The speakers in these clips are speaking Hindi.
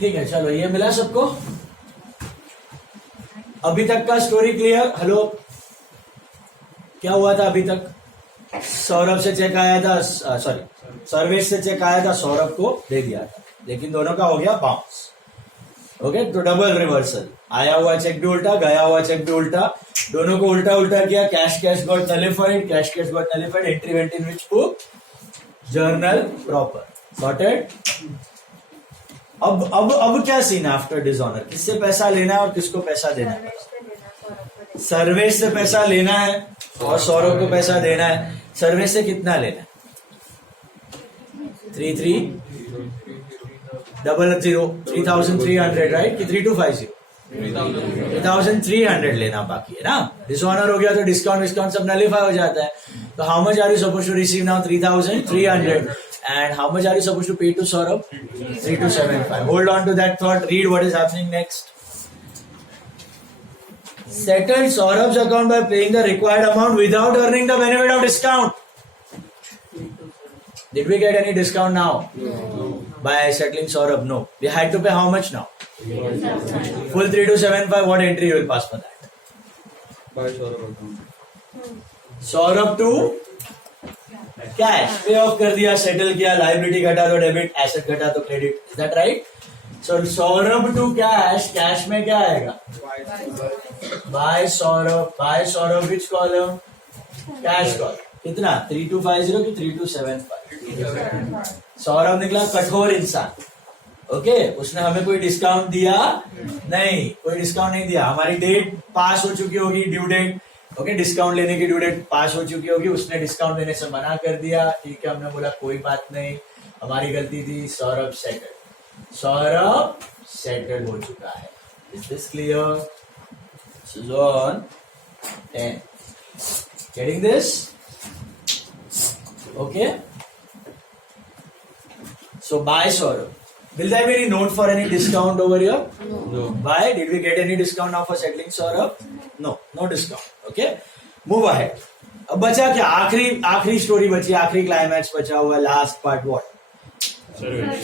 ठीक है, चलो ये मिला सबको। अभी तक का स्टोरी क्लियर? हेलो, क्या हुआ था अभी तक? सौरभ से चेक आया था, सॉरी सर्वेश से चेक आया था, सौरभ को दे दिया था, लेकिन दोनों का हो गया बाउंस। ओके, तो डबल रिवर्सल, आया हुआ चेक भी उल्टा, गया हुआ चेक भी उल्टा, दोनों को उल्टा उल्टा किया। Cash cash got nullified, cash cash got nullified, entry went in which book? Journal proper, sorted. अब क्या सीन है आफ्टर डिसऑनर? किससे पैसा लेना है और किसको पैसा देना है? सर्वेश से पैसा लेना है और सौरभ को पैसा देना है। सर्वेश से कितना लेना है? 3300, राइट? कि 3250? 3300 लेना बाकी है ना। डिसऑनर हो गया तो डिस्काउंट सब नलिफाई हो जाता है। तो how much are you suppose to receive now? 3300. And how much are you supposed to pay to Saurabh? 3275. Hold on to that thought. Read what is happening next. Settled Saurabh's account by paying the required amount without earning the benefit of discount. Did we get any discount now? No. By settling Saurabh? No. We had to pay how much now? Full 3275. What entry you will pass for that? By Saurabh account. Saurabh to cash पे ऑफ कर दिया, सेटल किया, लाइबिलिटी घटा तो डेबिट, एसेट घटा तो credit. Is that right? So Saurabh to cash, cash में क्या आएगा? By Saurabh which column? Cash column. कितना? 3250 की 3275? सौरभ निकला कठोर इंसान। ओके, उसने हमें कोई डिस्काउंट दिया नहीं, कोई डिस्काउंट नहीं दिया। हमारी डेट पास हो चुकी होगी, ड्यू डेट। ओके, डिस्काउंट लेने की ड्यू डेट पास हो चुकी होगी, उसने डिस्काउंट देने से मना कर दिया। ठीक है, हमने बोला कोई बात नहीं, हमारी गलती थी। सौरभ सेटल हो चुका है। Is this clear? On 10 getting this? Okay, so by Saurabh. Will there be any note for any discount over here? No. Why? Did we get any discount now for settling Saurabh? No discount. Okay, move ahead. अब बचा क्या? आखिरी स्टोरी बची, आखिरी क्लाइमैक्स बचा हुआ, लास्ट पार्ट। व्हाट?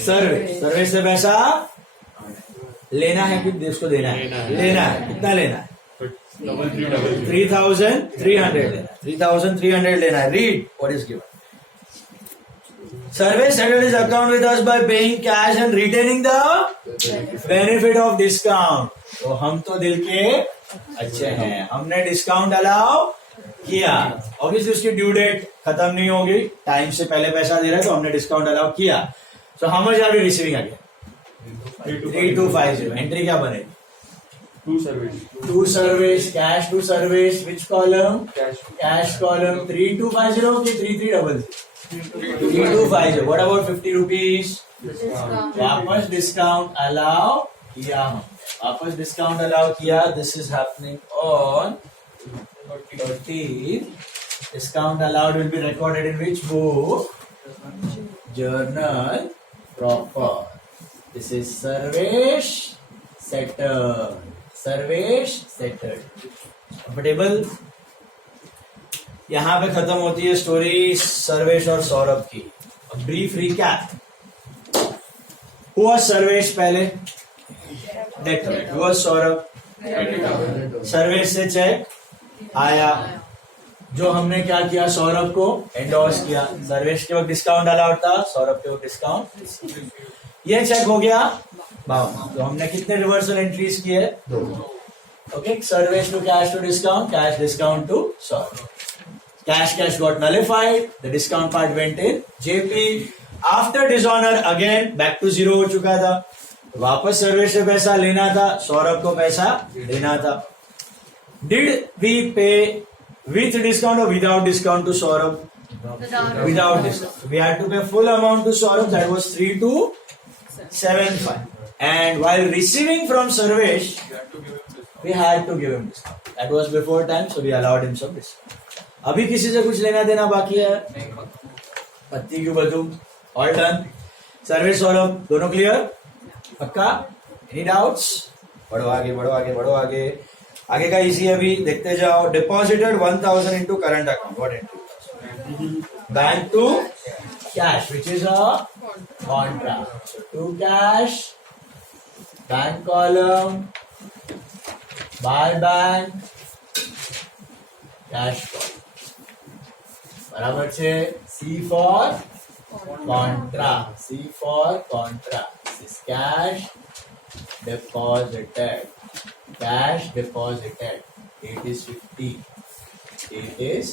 सर्वे से पैसा लेना है कि उसको देना है? लेना है। कितना लेना है? 3300 लेना है। 3300 लेना है। Read what is given. Survey settled his account with us by paying cash and retaining the benefit of discount. तो हम तो दिल के अच्छे हैं, हमने डिस्काउंट अलाउ किया। ऑब्वियसली उसकी ड्यू डेट खत्म नहीं होगी, टाइम से पहले पैसा दे रहा है, तो हमने डिस्काउंट अलाउ किया। So how much are we receiving again? 3250। Entry क्या बनेगी? To service, cash to service, which column? Cash column. 3250 की 3300? 3250. What about 50 rupees? वापस डिस्काउंट अलाउ किया, वापस डिस्काउंट अलाउ किया। This is happening on 13th. Discount allowed will be recorded in which book? Journal proper. This is Sarvesh settled. Sarvesh settled. Comfortable? यहां पे खत्म होती है स्टोरी सर्वेश और सौरभ की। Brief recap. हुआ सर्वेश पहले, डेटर। हुआ सौरभ। सर्वेश से चेक आया, जो हमने क्या किया? सौरभ को एंडोर्स किया। सर्वेश के वक्त डिस्काउंट अलाउड था, सौरभ के वक्त डिस्काउंट। ये चेक हो गया बाउंस। तो हमने कितने रिवर्सल एंट्रीज किए? 2। Okay, Sarvesh to cash to discount, cash discount to Saurabh. Cash got nullified. The discount part went in JP. After dishonor again back to 0 हो चुका था। वापस सर्वेश से पैसा लेना था, सौरभ को पैसा देना था। Did we pay with discount or without discount to Saurabh? Without discount. We had to pay full amount to Saurabh. That was 3275. And while receiving from Sarvesh, we had to give him discount. That was before time, so we allowed him some discount. अभी किसी से कुछ लेना देना बाकी है? पत्ती क्यों बदू? All done. सर्विस सौरभ दोनों क्लियर? पक्का? Any doubts? बढ़ो आगे। आगे का इजी अभी देखते जाओ। Deposited 1000 into current account. What entry? Bank to cash, which is a contract. To cash bank column, by bank, cash column बराबर છે C for contra. C for contra. This is cash deposited. Cash deposited. It is 50. It is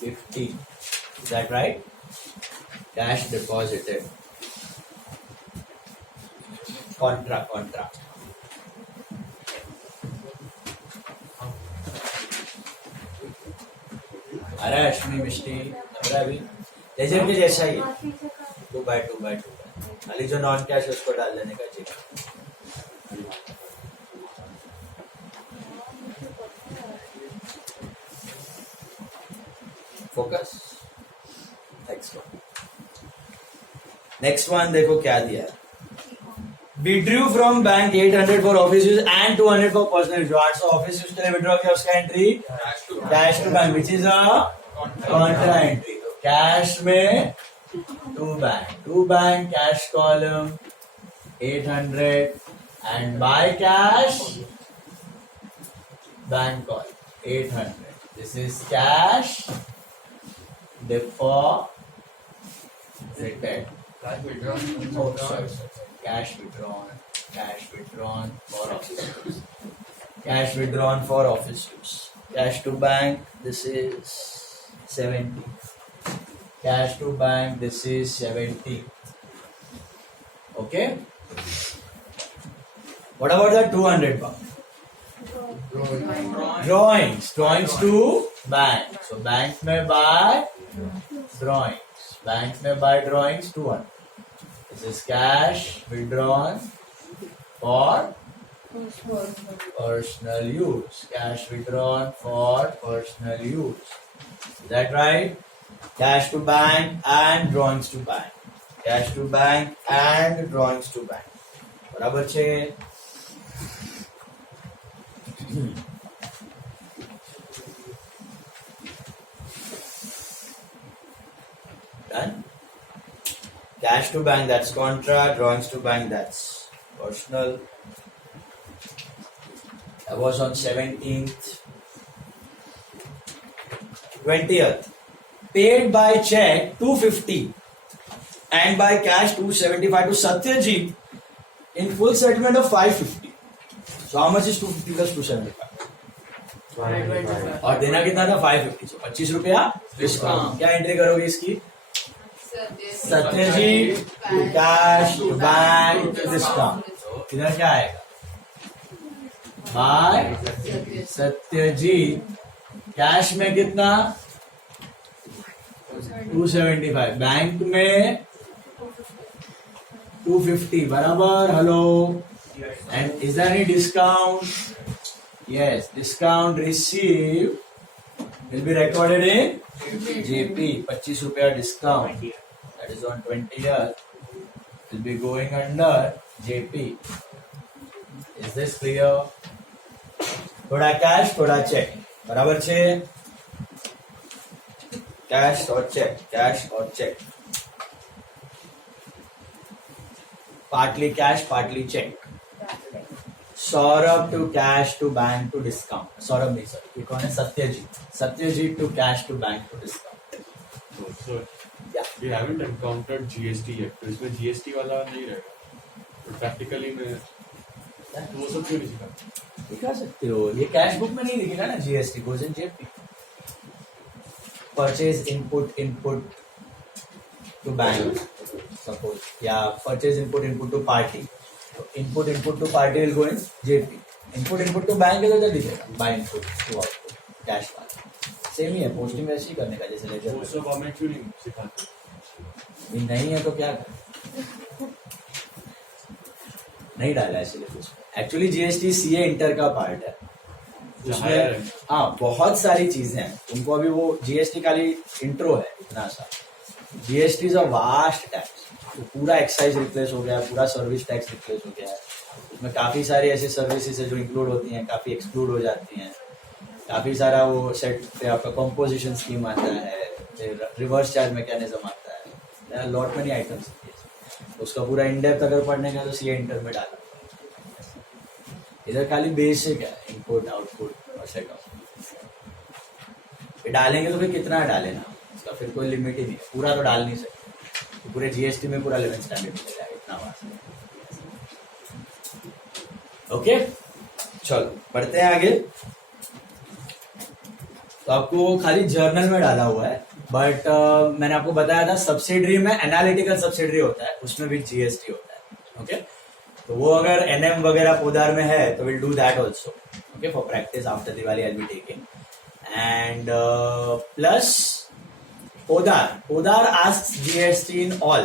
50. Is that right? Cash deposited. Contra. अरे अश्विनी मिष्टी हमारा अभी लेजर के जैसा ही 2x2 खाली जो नॉन कैश है उसको डाल देने का चाहिए. फोकस. नेक्स्ट वन देखो क्या दिया है. Withdrew from bank 800 for office use and 200 for personal use. So office use के लिए withdraw किया उसका entry cash to bank, which is a contra entry. तो cash में to bank cash column 800 and by cash bank column 800. This is cash deposited. Oh, sorry. Cash withdrawn for office use. Cash withdrawn for office use. Cash to bank, this is 70. Cash to bank, this is 70. Okay? What about the 200 pound? Drawings to bank. So bank may buy drawings. Bank may buy drawings 200. This is cash withdrawn for personal use. Cash withdrawn for personal use. Is that right? Cash to bank and drawings to bank. Cash to bank and drawings to bank. बराबर છે. Done. Cash to bank, that's contra. Drawings to bank, that's personal. That was on 17th. 20th. Paid by check 250 and by cash 275 to Satyajit in full settlement of 550. So how much is 250 plus 275? और देना कितना था 550. So 25 रुपया डिस्काउंट. क्या एंट्री करोगे इसकी? Satyajit cash bank discount. इधर क्या आएगा? बाय सत्यजीत. कैश में कितना? 275. बैंक में 250. बराबर. Hello. And is there any discount? Yes. Discount receive will be recorded in JP. 25 रुपया डिस्काउंट. That is on 20th. Will be going under JP. Is this clear? थोड़ा कैश थोड़ा चेक. बराबर छे. कैश और चेक. कैश और check. Partly cash, partly check. Saurabh to cash to bank to discount. Saurabh नहीं सर, ये कौन है? Satyajit. Satyajit to cash to bank to discount. So, we haven't encountered GST yet. तो इसमें GST वाला नहीं रहेगा. तो practically में वो सब क्यों नहीं सिखा? दिखा सकते हो. ये कैश बुक में नहीं दिखेगा ना. GST goes in JP. Purchase input to bank suppose, या purchase input to party. Input to party will go in JP. Input to bank है तो दिखेगा by input to output cash वाला. सेम ही है. पोस्टिंग वैसे ही करने का जैसे लेजर. वो सब हमें क्यों नहीं सिखाते? ये नहीं है तो क्या करें? नहीं डाला है syllabus. Actually GST CA inter का पार्ट है. उसमें हाँ बहुत सारी चीजें हैं. तुमको अभी वो जीएसटी का इंट्रो है इतना सा. GST is a vast tax. तो पूरा एक्साइज रिप्लेस हो गया, पूरा सर्विस टैक्स रिप्लेस हो गया है. उसमें काफी सारी ऐसी सर्विसेज है जो इंक्लूड होती हैं, काफी एक्सक्लूड हो जाती हैं. काफी सारा वो सेट पे आपका कंपोजिशन स्कीम आता है, रिवर्स चार्ज मैकेनिज्म आता है, लॉट मेनी आइटम्स. उसका पूरा इन डेप्थ अगर पढ़ने का तो सीए इंटर में डाला. इधर खाली बेसिक है, इनपुट आउटपुट और सेट ऑफ। डालेंगे तो फिर कितना डाले ना, इसका फिर कोई लिमिट ही नहीं है, पूरा तो डाल नहीं सकते, तो पूरे जीएसटी में पूरा 11 स्टैंडर्ड मिलेगा इतना बात। ओके चलो बढ़ते हैं आगे। तो आपको खाली जर्नल में डाला हुआ है, बट मैंने आपको बताया था सब्सिडरी में एनालिटिकल सब्सिडरी होता है, उसमें भी जीएसटी होता है। ओके तो वो अगर एनएम वगैरह पोदार में है तो will do that also. Okay for practice after Diwali I will be taking and plus Podar asks GST in all,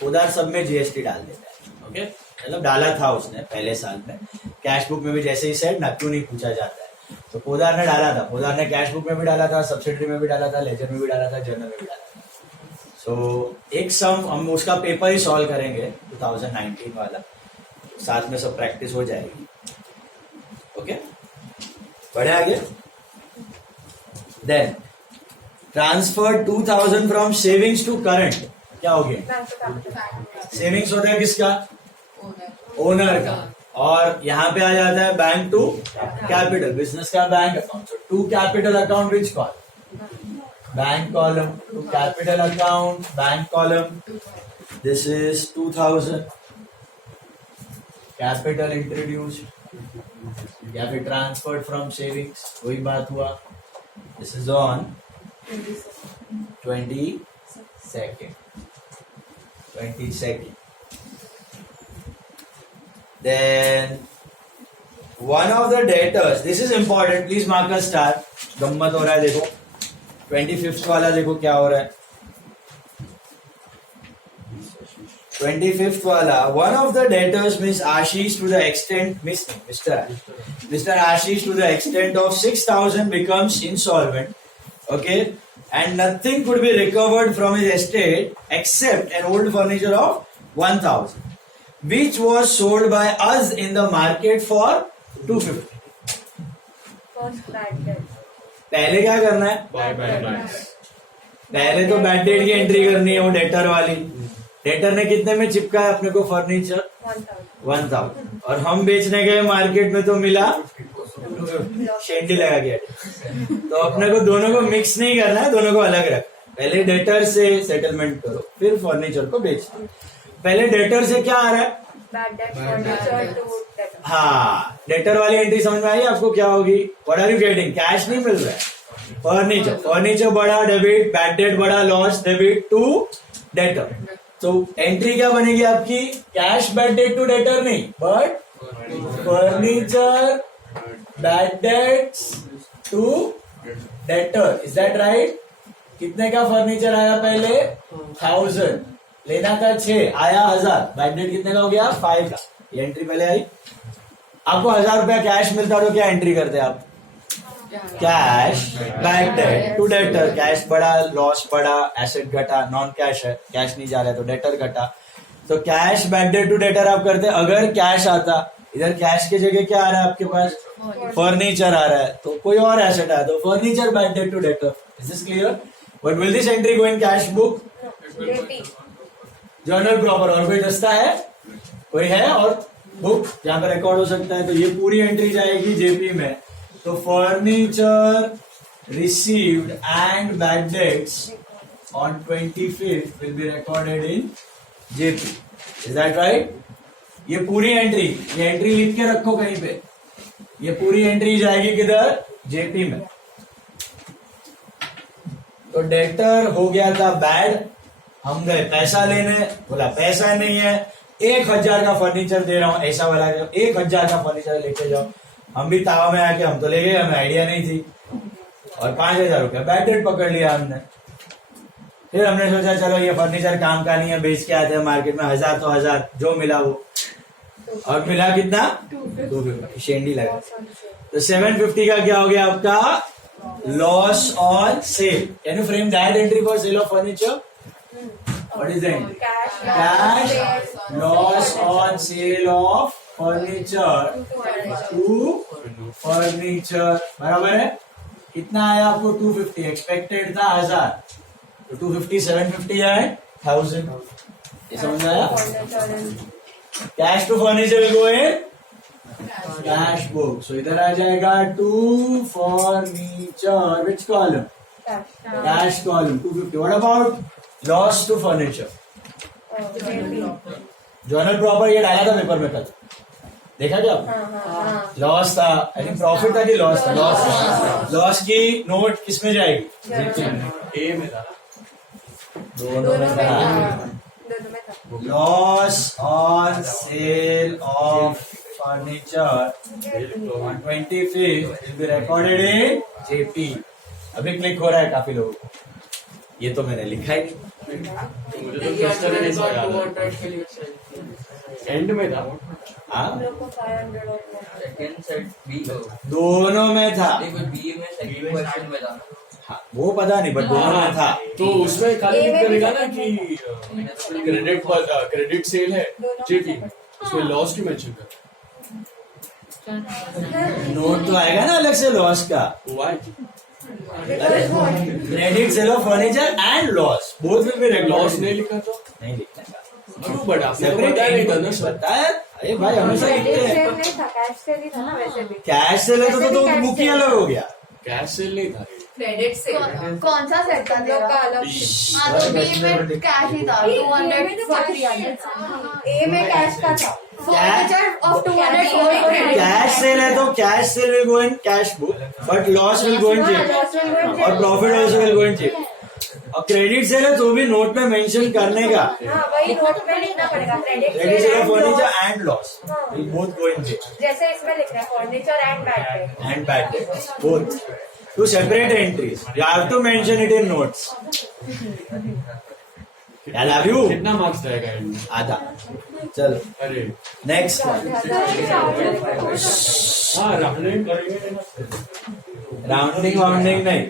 Podar सब में जीएसटी डाल देता है। ओके मतलब डाला था उसने पहले साल में, कैश बुक में भी जैसे ही सेट ना क्यों नहीं पूछा जाता है, तो पोदार ने डाला था, पोदार ने कैश बुक में भी डाला था, सब्सिडरी में भी डाला था, लेजर में भी डाला था, जर्नल में भी डाला था। सो एक सम हम उसका पेपर ही सॉल्व करेंगे 2019 वाला, साथ में सब प्रैक्टिस हो जाएगी। ओके बढ़े आगे। Then transfer 2000 from savings to current, क्या हो गया, सेविंग्स होता है किसका, ओनर का, और यहाँ पे आ जाता है बैंक टू कैपिटल, बिजनेस का bank account, to capital account which call, bank column, to capital account bank column, this is 2000 capital introduced या फिर ट्रांसफर्ड फ्रॉम सेविंग्स, वही बात हुआ, this is on 22nd। Then one of the debtors, this is important, please mark a star, गम्मत हो रहा है देखो, 25th वाला देखो क्या हो रहा है, 25th वाला, one of the debtors Miss Ashish to the extent, Mr. Ashish to the extent of 6,000 becomes insolvent, okay, and nothing could be recovered from his estate except an old furniture of 1,000. Which was sold by us in the market for 250. पहले क्या करना है, पहले तो बैड डेट की एंट्री करनी है, वो डेटर वाली, डेटर ने कितने में चिपका है अपने को फर्नीचर 1000, और हम बेचने गए मार्केट में तो मिला शेंडी लगा गया, तो अपने को दोनों को मिक्स नहीं करना है, दोनों को अलग रखना है, पहले डेटर से सेटलमेंट करो फिर फर्नीचर को बेचना। पहले डेटर से क्या आ रहा है, हाँ डेटर वाली एंट्री समझ में आई आपको, क्या होगी, what are you getting, cash नहीं मिल रहा है, फर्नीचर बढ़ा डेबिट, बैड डेट बढ़ा लॉस डेबिट टू डेटर, तो एंट्री क्या बनेगी आपकी, cash bad debt to debtor नहीं, but furniture bad debts to debtor, is that right. कितने का फर्नीचर आया पहले 1000, लेना था 6, आया 1000, बैड डेट कितने का हो गया 5 का, ये एंट्री पहले आई। आपको 1000 रुपया कैश मिलता तो क्या एंट्री करते आप, cash bad debt to debtor, cash बढ़ा लॉस बढ़ा, एसेट घटा, नॉन कैश है, कैश नहीं जा रहा है तो डेटर घटा, तो cash bad debt to debtor आप करते। अगर कैश आता, इधर कैश की जगह क्या आ रहा है आपके पास, फर्नीचर आ रहा है, तो कोई और एसेट आया तो furniture bad debt to debtor, is this clear. But will this entry go in cash book, journal proper, और कोई दस्ता है, कोई है और बुक जहां पर रिकॉर्ड हो सकता है, तो ये पूरी एंट्री जाएगी जेपी में, तो furniture received and bad debts on 25th will be recorded in JP, is that right. ये पूरी एंट्री, ये एंट्री लिख के रखो कहीं पे, ये पूरी एंट्री जाएगी किधर, जेपी में। तो डेटर हो गया था बैड, हम गए पैसा लेने, बोला पैसा नहीं है, 1000 का फर्नीचर दे रहा हूं, ऐसा वाला 1000 का फर्नीचर लेके जाओ, हम भी तावा में आके हम तो ले गए, हमें आइडिया नहीं थी, और 5000 रुपया बैड डेट पकड़ लिया हमने। फिर हमने सोचा चलो ये फर्नीचर काम का नहीं है, बेच के आते हैं मार्केट में, 1000 तो 1000 जो मिला वो, और मिला कितना 250, शेंडी लगा, तो 750 का क्या हो गया आपका, loss on sale. Can you frame that entry for sale of furniture, what is that, cash loss on sale of furniture to furniture, बराबर है। कितना आया आपको 250, एक्सपेक्टेड था 1000, तो 250 750 है 1000, ये समझ आया। Cash to furniture go in cash book. So इधर आ जाएगा to furniture. Which column? Cash column 250. What about loss to furniture? Journal proper ये डाला था पेपर में कल, देखा क्या? लॉस था, आई थिंक प्रॉफिट था कि लॉस था? लॉस की नोट किसमें जाएगी? ए में था. दोनों में था. Loss on sale of furniture on 25th will be recorded in JP. अभी क्लिक हो रहा है काफी लोगों को. ये तो मैंने लिखा ही नहीं. मुझे तो फर्स्ट टाइम ऐसा याद है. एंड में था. हाँ, 2 दोनों में था. बी में सेकंड क्वेश्चन में था. हाँ, वो पता नहीं बट दोनों में था. तो उसमें खाली करेगा ना कि क्रेडिट सेल है जेपी, उसमें लॉस की मेंशन कर. नोट तो आएगा ना अलग से लॉस का. Why? Credit sale of furniture and loss both will be loss नहीं लिखा तो नहीं लिखना का. क्यों? बट आपने तो सेपरेट बताया नहीं था ना. बताया. अरे भाई हमेशा लिखते हैं. कैश से भी था ना वैसे भी. कैश से ले तो बुक ही अलग हो गया. कैश सेल नहीं था. क्रेडिट से कौन सा सेट था तेरा? का अलग. हाँ तो बी में कैश ही था 200 for 300. ए में कैश का था. Furniture of 200 for cash sale है तो cash sale will go in cash book but loss will go in JP और profit also will go in JP. और क्रेडिट सेल है तो भी नोट में मेंशन करने का. हाँ वही नोट में लिखना पड़ेगा. Credit sale of furniture and loss will both go in JP जैसे इसमें लिख रहा है furniture and bad. and bad debts both. Two separate entries. You have to mention it in notes. I love you. कितना मार्क्स रहेगा एंड में? आधा. चलो अरे नेक्स्ट वन. हाँ राउंडिंग करेंगे. राउंडिंग वाउंडिंग नहीं.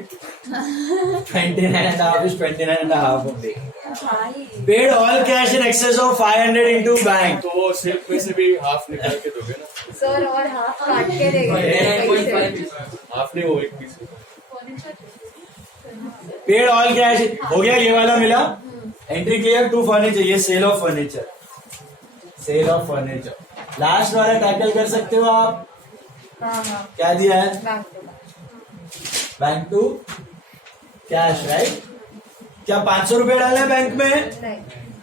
29.5 is 29.5 only. Paid all cash in excess of 500 into bank. तो वो सिर्फ में से भी हाफ निकाल के दोगे ना. सर और हाथ काट के देंगे. हाफ नहीं, वो एक पीस. Paid all cash हो गया. ये वाला मिला. Entry clear to furniture. ये sale of furniture. Sale of furniture. Last वाला टैकल कर सकते हो आप. हाँ क्या दिया है? Bank to cash right. क्या 500 रुपए डाले बैंक में? नहीं.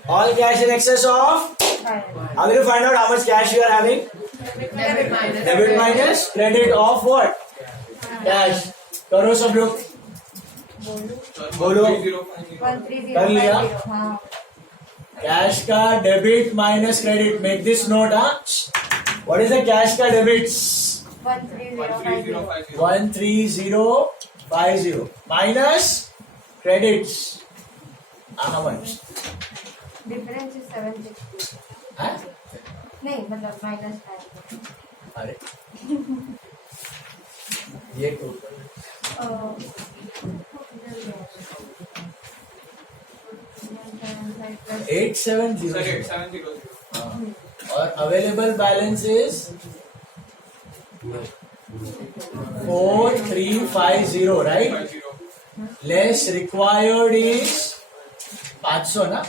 All cash in excess of. How will you find out how much cash you are having? Debit minus credit of what? Cash. करो सब लोग. बोलो. 130. कर लिया? हाँ. कैश का debit minus credit. Make this note. What is the cash का debit? 13050. 13050 minus credits. How much? Difference is 760. हाँ? नहीं मतलब माइनस 5. अरे ये टोटल 870 और available balance is 4350 right. Less required is 500 ना.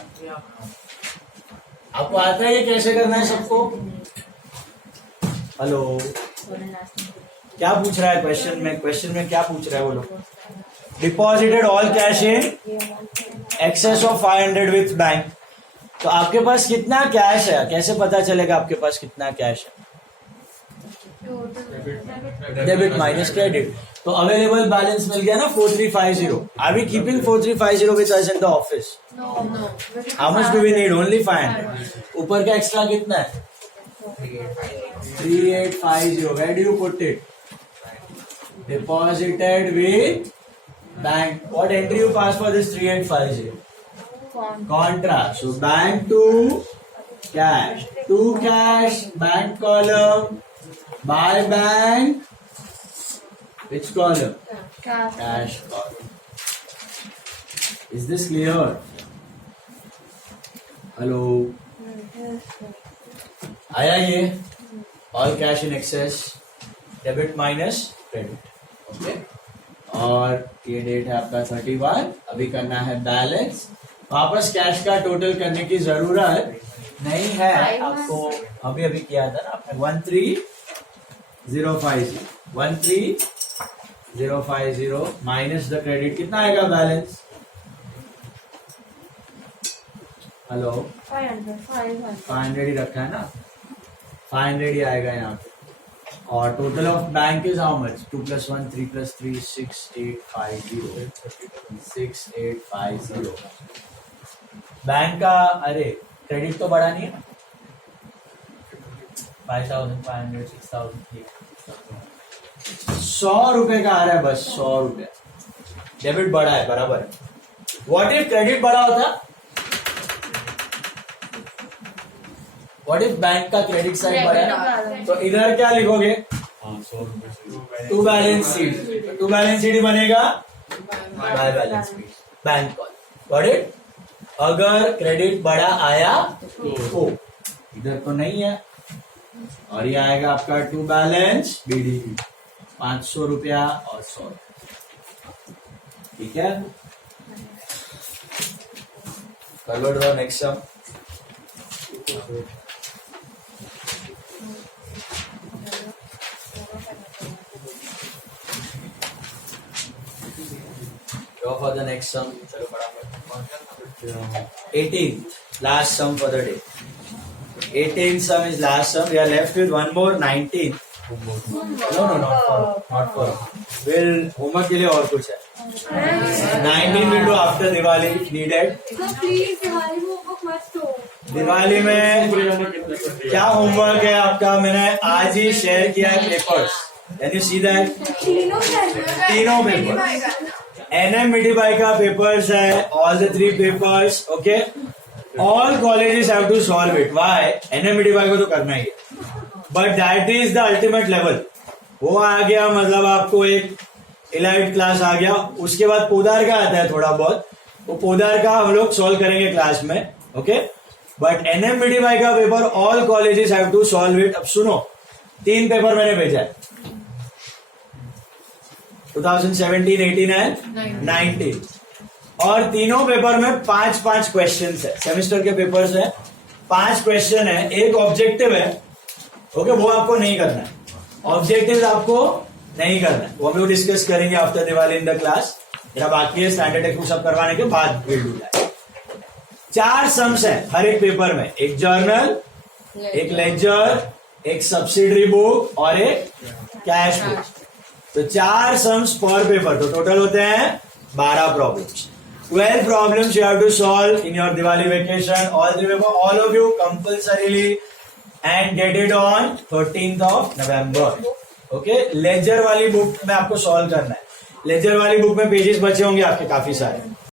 आपको आता है ये कैसे करना है सबको? हेलो क्या पूछ रहा है क्वेश्चन में? क्वेश्चन में क्या पूछ रहा है बोलो? Deposited all cash in excess of 500 with bank. तो आपके पास कितना कैश है? कैसे पता चलेगा आपके पास कितना कैश है? Debit minus credit. तो अवेलेबल बैलेंस मिल गया ना 4350. Are we keeping 4350 with us in the office? How much do we need? Only 500. ऊपर का एक्स्ट्रा कितना है? 3850. Where do you put it? Deposited with bank. What entry you pass for this 3850? Contra. So bank to cash. To cash, bank column. By bank. Which column? Cash column. Is this clear? Hello. आया ये? All cash in excess. Debit minus credit. Okay. और ये डेट है आपका 31. अभी करना है बैलेंस. वापस कैश का टोटल करने की जरूरत नहीं है आपको. अभी अभी किया था ना आपने. 050 13050 माइनस द क्रेडिट कितना आएगा बैलेंस? हेलो 500. 500 ही रखा है ना, 500 ही आएगा यहाँ पे। और total of bank is how much? 2 + 1 3 + 3 6850 6850। Bank का अरे क्रेडिट तो बढ़ा नहीं है ना, 5500 6000 100 रुपए का आ रहा है बस, 100 रुपए। डेबिट बढ़ा है बराबर है। व्हाट इफ क्रेडिट बढ़ा होता? व्हाट इफ बैंक का क्रेडिट साइड बढ़ा है? तो इधर क्या लिखोगे? हाँ 100 रुपए से to balance sheet. To balance sheet बनेगा by balance sheet, bank call. Got it? अगर क्रेडिट बढ़ा आया तो इधर तो नहीं है, और ये आएगा आपका टू बैलेंस बीडी 500 रुपया और 100। ठीक है, कर लो draw next sum. Draw for the next sum. 18th, last sum for the day. 18th sum is last sum. We are left with one more 19th. No, not for. Will homework के लिए और कुछ है? 19 will do after Diwali if needed. So please, Diwali में homework मत दो. दिवाली में क्या होमवर्क है आपका? मैंने आज ही शेयर किया है papers. Can you see that? तीनों पेपर NM-MITI का पेपर्स है, all the 3 papers, okay? All colleges have to solve it. Why? NM-MITI को तो करना ही है, but that is the ultimate level. वो आ गया मतलब आपको एक इलाइट क्लास आ गया, उसके बाद पोदार का आता है थोड़ा बहुत, वो पोदार का हम लोग सॉल्व करेंगे क्लास में, ओके? बट NM-MITI का paper all colleges have to solve it. अब सुनो, 3 पेपर मैंने भेजा है, 2017, 18 एंड 19, और तीनों पेपर में 5-5 क्वेश्चंस है। सेमेस्टर के पेपर्स है, 5 क्वेश्चन है, एक ऑब्जेक्टिव है, ओके? वो आपको नहीं करना है, ऑब्जेक्टिव आपको नहीं करना है, वो हम लोग डिस्कस करेंगे after Diwali in the class. मेरा बाकी है स्टैंडर्ड टेक्स्ट सब करवाने के बाद विल डू दैट। 4 सम्स है हर एक पेपर में, एक जर्नल, एक लेजर, एक सब्सिडरी बुक और एक कैश बुक। तो 4 सम्स पर पेपर, तो टोटल होते हैं 12 problems. 12 problems you have to solve in your Diwali vacation. All 3 paper, all of you compulsorily, and get it on 13th of November. Okay? Ledger वाली बुक में आपको सॉल्व करना है। लेजर वाली बुक में पेजेस बचे होंगे आपके काफी सारे,